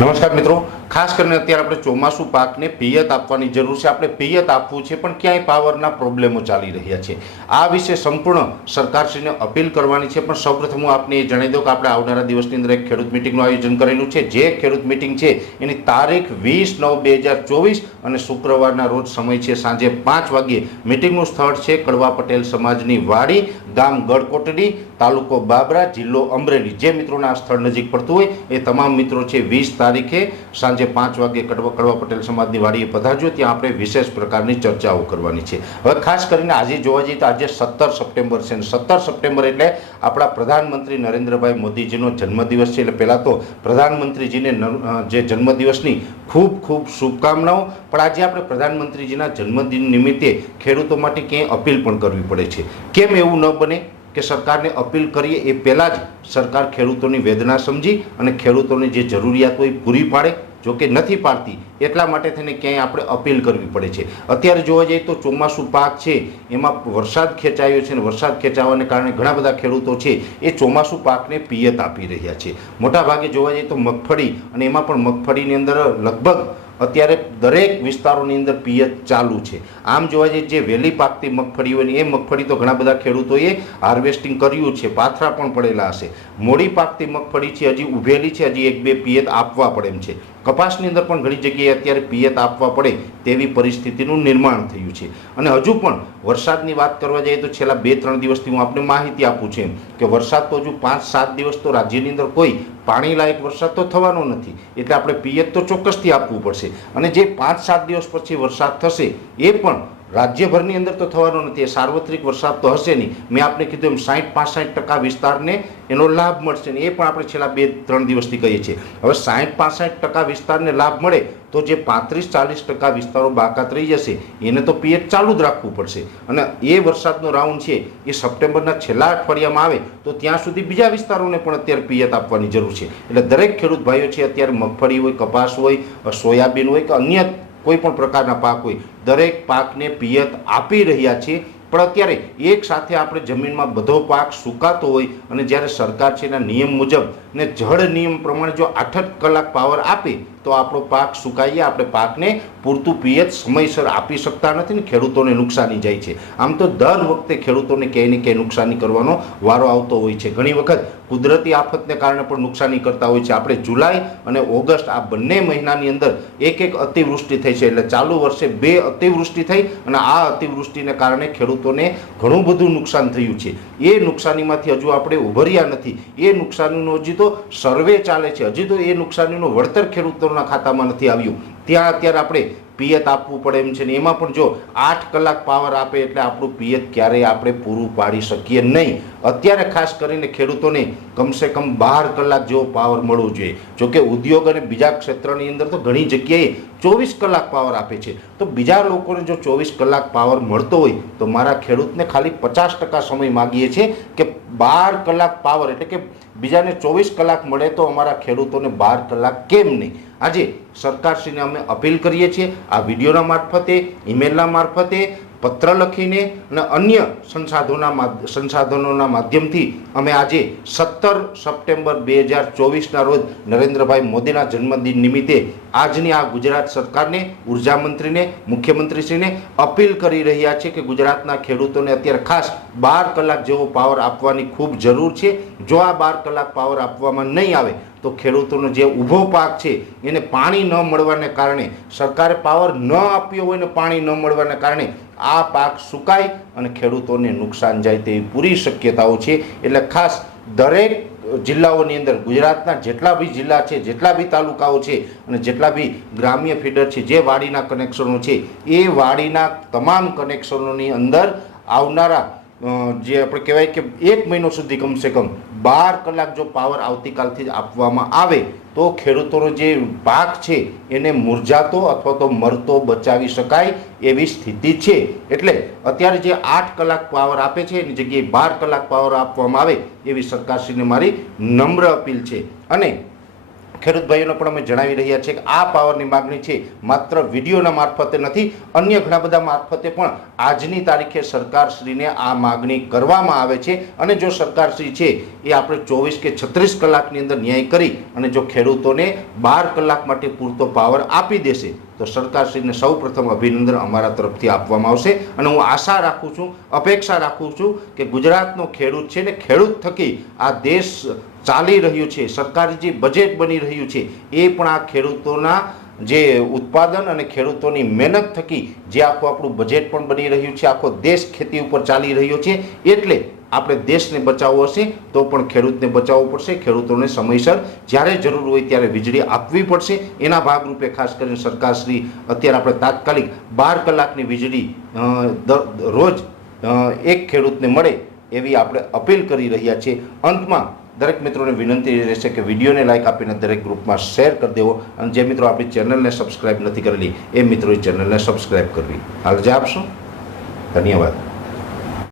નમસ્કાર મિત્રો. ખાસ કરીને અત્યારે આપણે ચોમાસુ પાકને પિયત આપવાની જરૂર છે. આપણે પિયત આપવું છે, પણ ક્યાંય પાવરના પ્રોબ્લેમો ચાલી રહ્યા છે. આ વિશે સંપૂર્ણ સરકારશ્રીને અપીલ કરવાની છે, પણ સૌપ્રથમ હું આપને એ જણાવી દઉં કે આપણે આવનારા દિવસની અંદર એક ખેડૂત મિટિંગનું આયોજન કરેલું છે. જે ખેડૂત મિટિંગ છે, એની તારીખ વીસ નવ બે હજાર ચોવીસ અને શુક્રવારના રોજ સમય છે સાંજે પાંચ વાગ્યે. મિટિંગનું સ્થળ છે કડવા પટેલ સમાજની વાડી, ગામ ગડકોટડી તાલુકો બાબરા, જિલ્લો અમરેલી. જે મિત્રોને સ્થળ નજીક પડતું હોય, એ તમામ મિત્રો છે વીસ તારીખે સાંજે પાંચ વાગે કડવા કડવા પટેલ સમાજની વાડીએ પધારજો ત્યાં આપણે વિશેષ પ્રકારની ચર્ચાઓ કરવાની છે. હવે ખાસ કરીને આજે જોવા જઈએ તો આજે સત્તર સપ્ટેમ્બર છે સત્તર સપ્ટેમ્બર એટલે આપણા પ્રધાનમંત્રી નરેન્દ્રભાઈ મોદીજીનો જન્મદિવસ છે. એટલે પહેલાં તો પ્રધાનમંત્રીજીને જે જન્મદિવસની ખૂબ ખૂબ શુભકામનાઓ, પણ આજે આપણે પ્રધાનમંત્રીજીના જન્મદિન નિમિત્તે ખેડૂતો માટે ક્યાંય અપીલ પણ કરવી પડે છે. કેમ એવું ન બને કે સરકારને અપીલ કરીએ એ પહેલાં જ સરકાર ખેડૂતોની વેદના સમજી અને ખેડૂતોની જે જરૂરિયાત હોય પૂરી પાડે? જો કે નથી પાડતી, એટલા માટે થઈને ક્યાંય આપણે અપીલ કરવી પડે છે. અત્યારે જોવા જઈએ તો ચોમાસું પાક છે, એમાં વરસાદ ખેંચાયો છે અને વરસાદ ખેંચાવાને કારણે ઘણા બધા ખેડૂતો છે, એ ચોમાસું પાકને પિયત આપી રહ્યા છે. મોટાભાગે જોવા જઈએ તો મગફળી અને એમાં પણ મગફળીની અંદર લગભગ અત્યારે દરેક વિસ્તારોની અંદર પિયત ચાલુ છે. આમ જોવા જઈએ જે વહેલી પાકતી મગફળી હોય એ મગફળી તો ઘણા બધા ખેડૂતોએ હાર્વેસ્ટિંગ કર્યું છે, પાથરા પણ પડેલા હશે. મોડી પાકતી મગફળી છે, હજી ઊભેલી છે, હજી એક બે પિયત આપવા પડે એમ છે. કપાસની અંદર પણ ઘણી જગ્યાએ અત્યારે પિયત આપવા પડે તેવી પરિસ્થિતિનું નિર્માણ થયું છે. અને હજુ પણ વરસાદની વાત કરવા જઈએ તો છેલ્લા બે ત્રણ દિવસથી હું આપને માહિતી આપું છું કે વરસાદ તો હજુ પાંચ સાત દિવસ તો રાજ્યની અંદર કોઈ પાણી લાયક વરસાદ તો થવાનો નથી. એટલે આપણે પિયત તો ચોક્કસથી આપવું પડશે. અને જે પાંચ સાત દિવસ પછી વરસાદ થશે એ પણ રાજ્યભરની અંદર તો થવાનો નથી, એ સાર્વત્રિક વરસાદ તો હશે નહીં. મેં આપને કીધું એમ સાઠ પાસઠ ટકા વિસ્તારને એનો લાભ મળશે ને, એ પણ આપણે છેલ્લા બે, ત્રણ દિવસથી કહીએ છીએ. હવે સાઠ પાસઠ ટકા વિસ્તારને લાભ મળે તો જે પાંત્રીસ, ચાલીસ ટકા વિસ્તારો બાકાત રહી જશે, એને તો પીએચ ચાલુ જ રાખવું પડશે. અને એ વરસાદનો રાઉન્ડ છે, એ સપ્ટેમ્બરના છેલ્લા અઠવાડિયામાં આવે, તો ત્યાં સુધી બીજા વિસ્તારોને પણ અત્યારે પિયત આપવાની જરૂર છે. એટલે દરેક ખેડૂત ભાઈઓ છે, અત્યારે મગફળી હોય, કપાસ હોય, સોયાબીન હોય કે અન્ય કોઈ પણ પ્રકારના પાક હોય, દરેક પાકને પિયત આપી રહ્યા છીએ પણ અત્યારે એક સાથે આપણે જમીનમાં બધો પાક સુકાતો હોય અને જ્યારે સરકાર છે એના નિયમ મુજબ ને જળ નિયમ પ્રમાણે જો આઠ કલાક પાવર આપે, તો આપણો પાક સુકાઈએ, આપણે પાકને પૂરતું પિયત સમયસર આપી શકતા નથી ને ખેડૂતોને નુકસાની જાય છે. આમ તો દર વખતે ખેડૂતોને ક્યાંય ને ક્યાંય નુકસાની કરવાનો વારો આવતો હોય છે. ઘણી વખત કુદરતી આફતને કારણે પણ નુકસાની કરતા હોય છે. આપણે જુલાઈ અને ઓગસ્ટ આ બંને મહિનાની અંદર એક એક અતિવૃષ્ટિ થઈ છે. એટલે ચાલુ વર્ષે બે અતિવૃષ્ટિ થઈ અને આ અતિવૃષ્ટિને કારણે ખેડૂતોને ઘણું બધું નુકસાન થયું છે. એ નુકસાનીમાંથી હજુ આપણે ઉભર્યા નથી. એ નુકસાનીનો હજી તો સર્વે ચાલે છે. હજી તો એ નુકસાનીનું વળતર ખેડૂતોના ખાતામાં નથી આવ્યું. ત્યાં અત્યારે આપણે પિયત આપવું પડે એમ છે ને એમાં પણ જો આઠ કલાક પાવર આપે એટલે આપણું પિયત ક્યારેય આપણે પૂરું પાડી શકીએ નહીં. અત્યારે ખાસ કરીને ખેડૂતોને કમસે કમ બાર કલાક જેવો પાવર મળવો જોઈએ. જોકે ઉદ્યોગ અને બીજા ક્ષેત્રની અંદર તો ઘણી જગ્યાએ ચોવીસ કલાક પાવર આપે છે. તો બીજા લોકોને જો ચોવીસ કલાક પાવર મળતો હોય તો મારા ખેડૂતને ખાલી પચાસ ટકા સમય માગીએ છીએ કે બાર કલાક પાવર એટલે કે બીજાને ચોવીસ કલાક મળે તો અમારા ખેડૂતોને બાર કલાક કેમ નહીં? આજે સરકારશ્રીને અમે અપીલ કરીએ છીએ આ વિડીયોના મારફતે, ઈમેલના મારફતે, પત્ર લખીને અને અન્ય સંસાધનોના સંસાધનોના માધ્યમથી અમે આજે સત્તર સપ્ટેમ્બર બે હજાર ચોવીસના રોજ નરેન્દ્રભાઈ મોદીના જન્મદિન નિમિત્તે આજની આ ગુજરાત સરકારને ઊર્જા મંત્રીને મુખ્યમંત્રીશ્રીને અપીલ કરી રહ્યા છે કે ગુજરાતના ખેડૂતોને અત્યારે ખાસ બાર કલાક જેવો પાવર આપવાની ખૂબ જરૂર છે. જો આ બાર કલાક પાવર આપવામાં નહીં આવે તો ખેડૂતોનો જે ઊભો પાક છે, એને પાણી ન મળવાને કારણે, સરકારે પાવર ન આપ્યો હોય ને પાણી ન મળવાને કારણે આ પાક સુકાય અને ખેડૂતોને નુકસાન જાય તેવી પૂરી શક્યતાઓ છે. એટલે ખાસ દરેક જિલ્લાઓની અંદર, ગુજરાતના જેટલા બી જિલ્લા છે, જેટલા બી તાલુકાઓ છે અને જેટલા બી ગ્રામ્ય ફીડર છે, જે વાડીના કનેક્શનો છે, એ વાડીના તમામ કનેક્શનોની અંદર આવનારા જે આપણે કહેવાય કે એક મહિનો સુધી કમસે કમ બાર કલાક જો પાવર આવતીકાલથી જ આપવામાં આવે, તો ખેડૂતોનો જે પાક છે એને મુરઝાતો અથવા તો મરતો બચાવી શકાય એવી સ્થિતિ છે. એટલે અત્યારે જે આઠ કલાક પાવર આપે છે, એની જગ્યાએ બાર કલાક પાવર આપવામાં આવે એવી સરકારશ્રીને મારી નમ્ર અપીલ છે. અને ખેડૂત ભાઈઓને પણ અમે જણાવી રહ્યા છીએ કે આ પાવરની માગણી છે, માત્ર વિડીયોના મારફતે નથી, અન્ય ઘણા બધા મારફતે પણ આજની તારીખે સરકારશ્રીને આ માગણી કરવામાં આવે છે. અને જો સરકારશ્રી છે, એ આપણે ચોવીસ કે છત્રીસ કલાકની અંદર ન્યાય કરી અને જો ખેડૂતોને બાર કલાક માટે પૂરતો પાવર આપી દેશે, તો સરકારશ્રીને સૌ પ્રથમ અભિનંદન અમારા તરફથી આપવામાં આવશે. અને હું આશા રાખું છું, અપેક્ષા રાખું છું કે ગુજરાતનો ખેડૂત છે ને ખેડૂત થકી આ દેશ ચાલી રહ્યું છે, સરકારી જે બજેટ બની રહ્યું છે, એ પણ આ ખેડૂતોના જે ઉત્પાદન અને ખેડૂતોની મહેનત થકી જે આખું આપણું બજેટ પણ બની રહ્યું છે, આખો દેશ ખેતી ઉપર ચાલી રહ્યો છે, એટલે આપણે દેશને બચાવવો હશે, તો પણ ખેડૂતને બચાવવું પડશે, ખેડૂતોને સમયસર જ્યારે જરૂર હોય ત્યારે વીજળી આપવી પડશે, એના ભાગરૂપે ખાસ કરીને સરકારશ્રી અત્યારે આપણે તાત્કાલિક બાર કલાકની વીજળી રોજ એક ખેડૂતને મળે એવી આપણે અપીલ કરી રહ્યા છીએ. અંતમાં દરેક મિત્રોને વિનંતી રહેશે કે વિડીયોને લાઇક આપીને દરેક ગ્રુપમાં શેર કરી દેવો. અને જે મિત્રો આપણી ચેનલને સબસ્ક્રાઇબ નથી કરેલી, એ મિત્રોએ ચેનલને સબસ્ક્રાઇબ કરવી. હાલ જે આપશો. ધન્યવાદ.